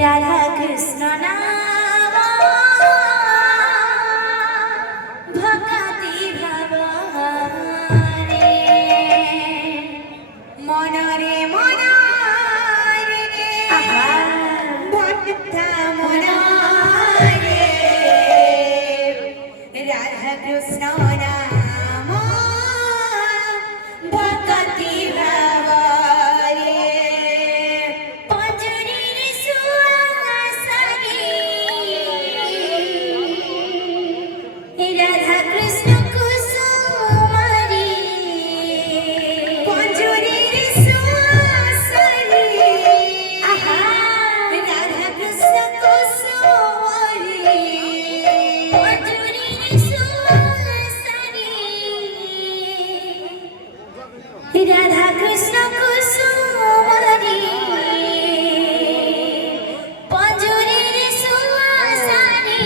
রাধা কৃষ্ণ নাম ভক্তি ভাব রে মনরে মনরে ভক্ত মনরে রাধা কৃষ্ণ নাম ভক্তি ভাব রে পঞ্জুরির সুয়াসরে রাধা কৃষ্ণ কুসুমরে পঞ্জুরির সুয়াসরে রাধা কৃষ্ণ কুসুমরে পঞ্জুরির সুয়াসরে রাধা কৃষ্ণ কুসুমরে পঞ্জুরির সুয়াসরে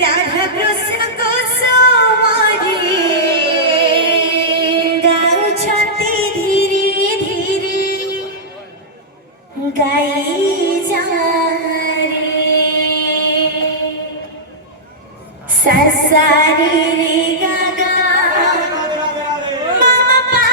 রাধা কৃষ্ণ কুসুমরে গাউଛନ୍ତି ধীরে ধীরে গাই যারে সসারি রে গাগা মামা পা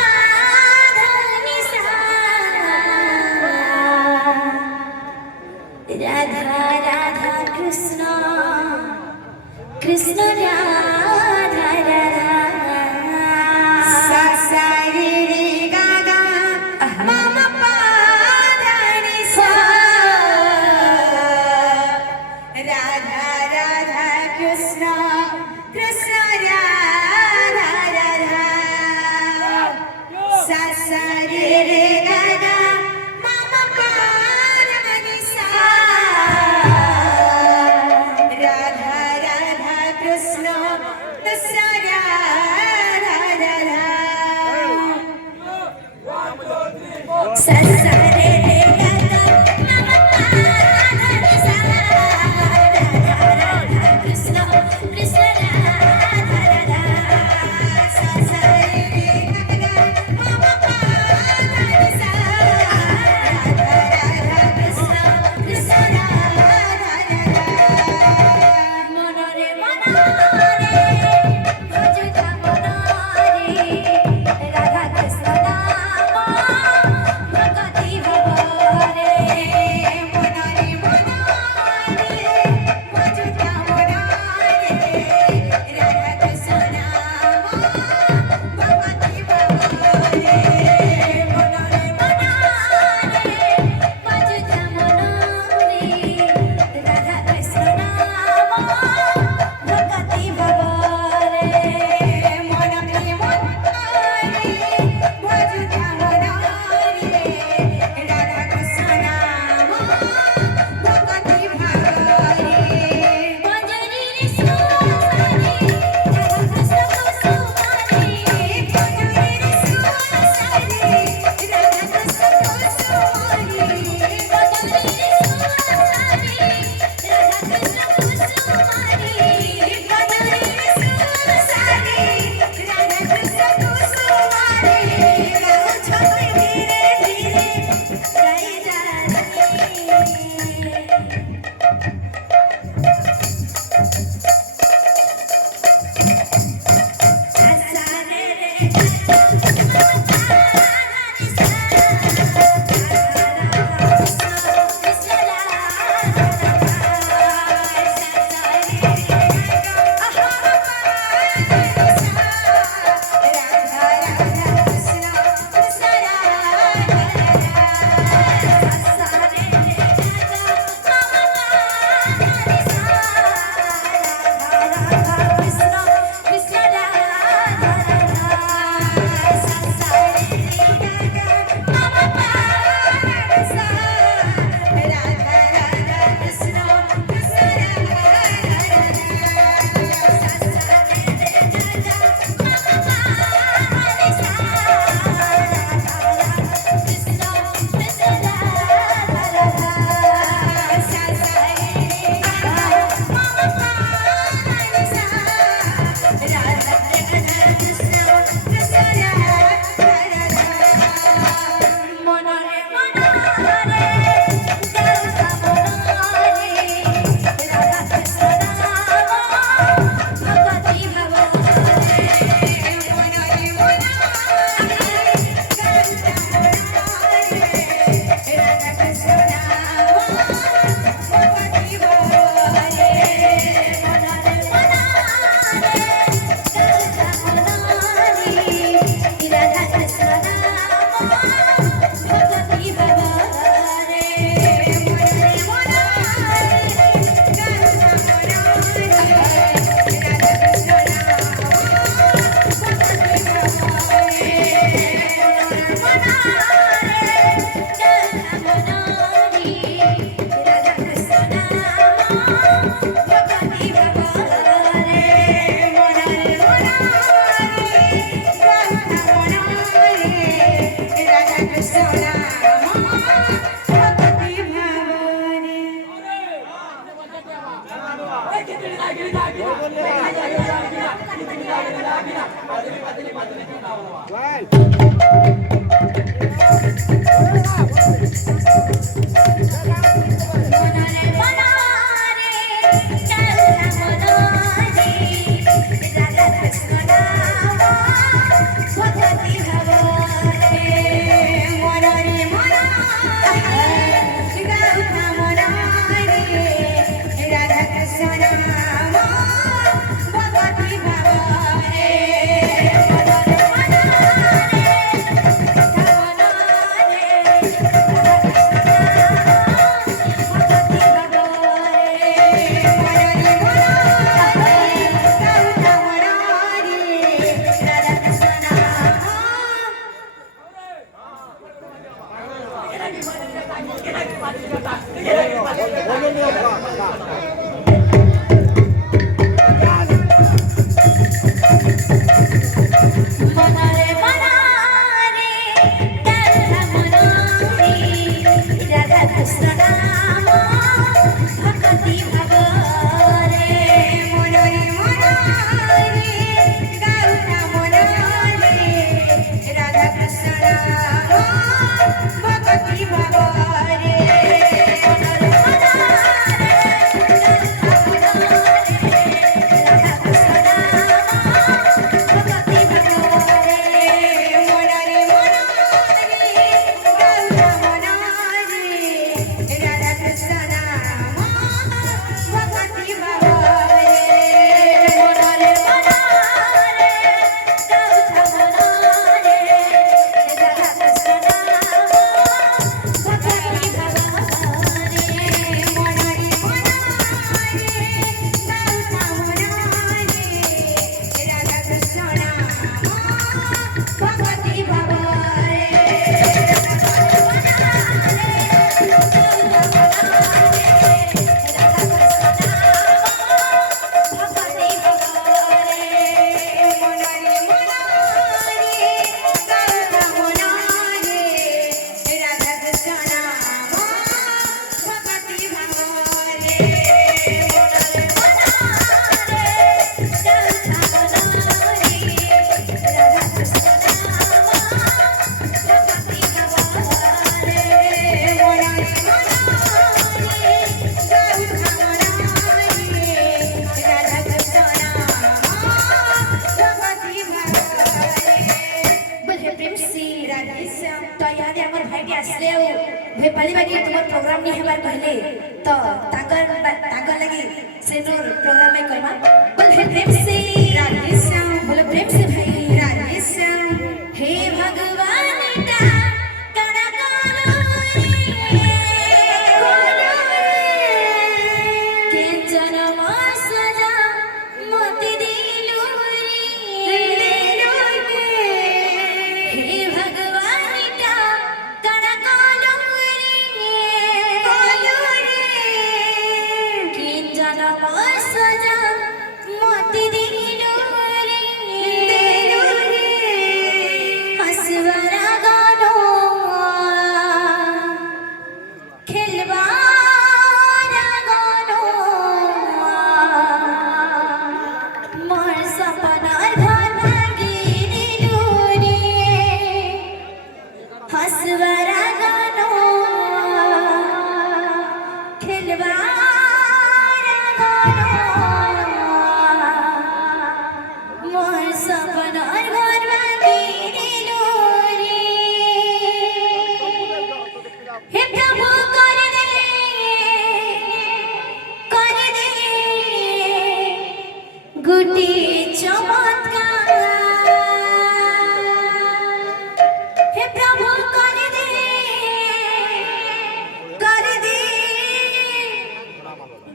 মনরে মনরে ডাউলা মনরে রাধা কৃষ্ণ নাম ভগতি ভাবরে মনরে মনরে ডাউলা মনরে রাধা কৃষ্ণ নাম ভগতি ভাবরে মনরে মনরে ডাউলা মনরে রাধা কৃষ্ণ নাম ভগতি ভাবরে মনরে মনরে ডাউলা মনরে রাধা কৃষ্ণ নাম ভগতি ভাবরে মনরে মনরে রাধা কৃষ্ণ भेपाली बाकी तुमर प्रोग्राम नहीं हेबार कहले तो ताकर लगी से नोर प्रोग्राम में कहमा बोल हे प्रेम से राधे श्याम बोल प्रेम से भाई राधे श्याम हे भगवान ता कणा के जन्म सजा मोती दिलु हे भगवान ता कणा जन्म सजा मोती दिलु हसवरा गानो खेलवारा गानो मोर सपनार घर भागी दिलु हसवरा गानो खेलवा गुटी चमत्कार हे प्रभु कर दे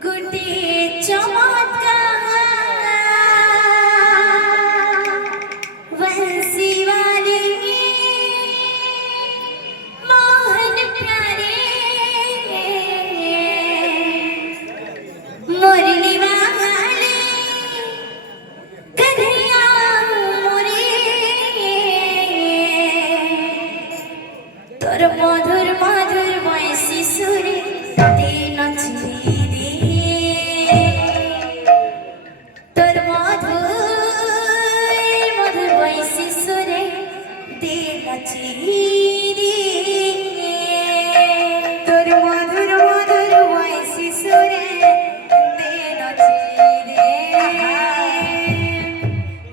गुटी चमत्कार वंशी वाली मोहन प्यारे मुरली वाले कन्हैया मोरे तोर मधुर मधुर वंशी सुरे ते नचली रे तोर मधुर मधुर वंशी सुरे নাচি রে তোর মধুর মধুর বয়সী সুরে দে নাচি রে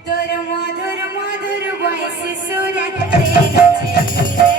তোর মধুর মধুর বয়সী সুরে দে নাচি রে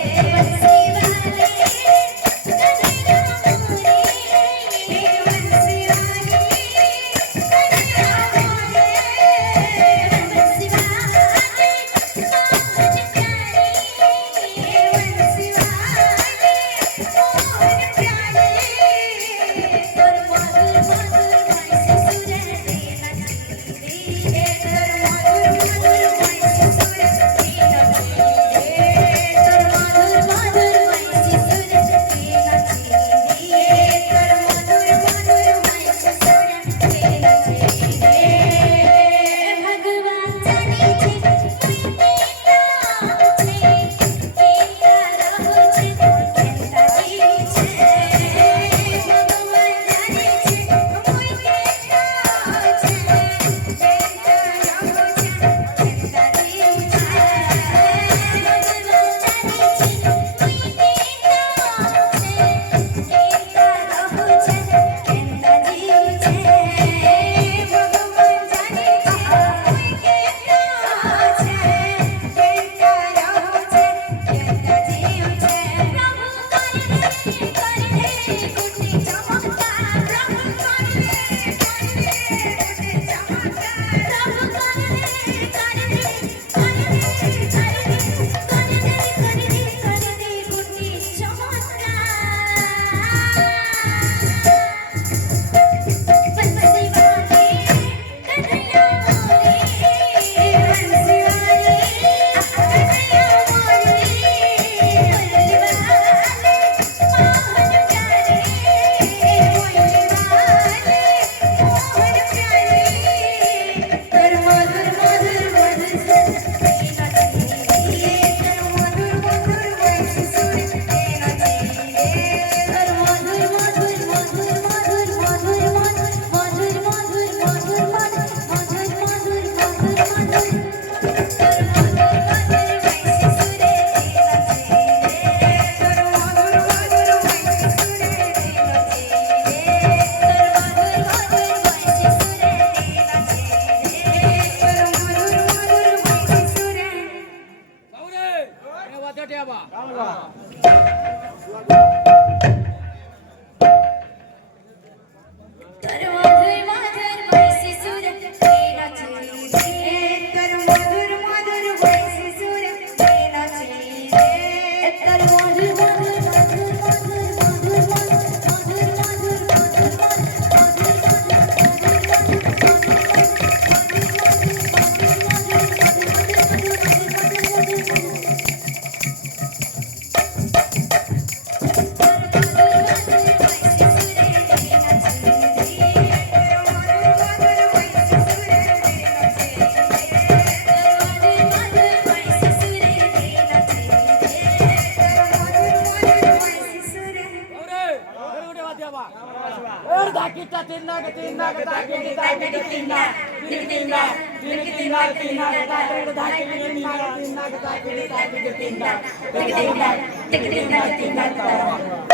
Tik tik tak tik tak tak.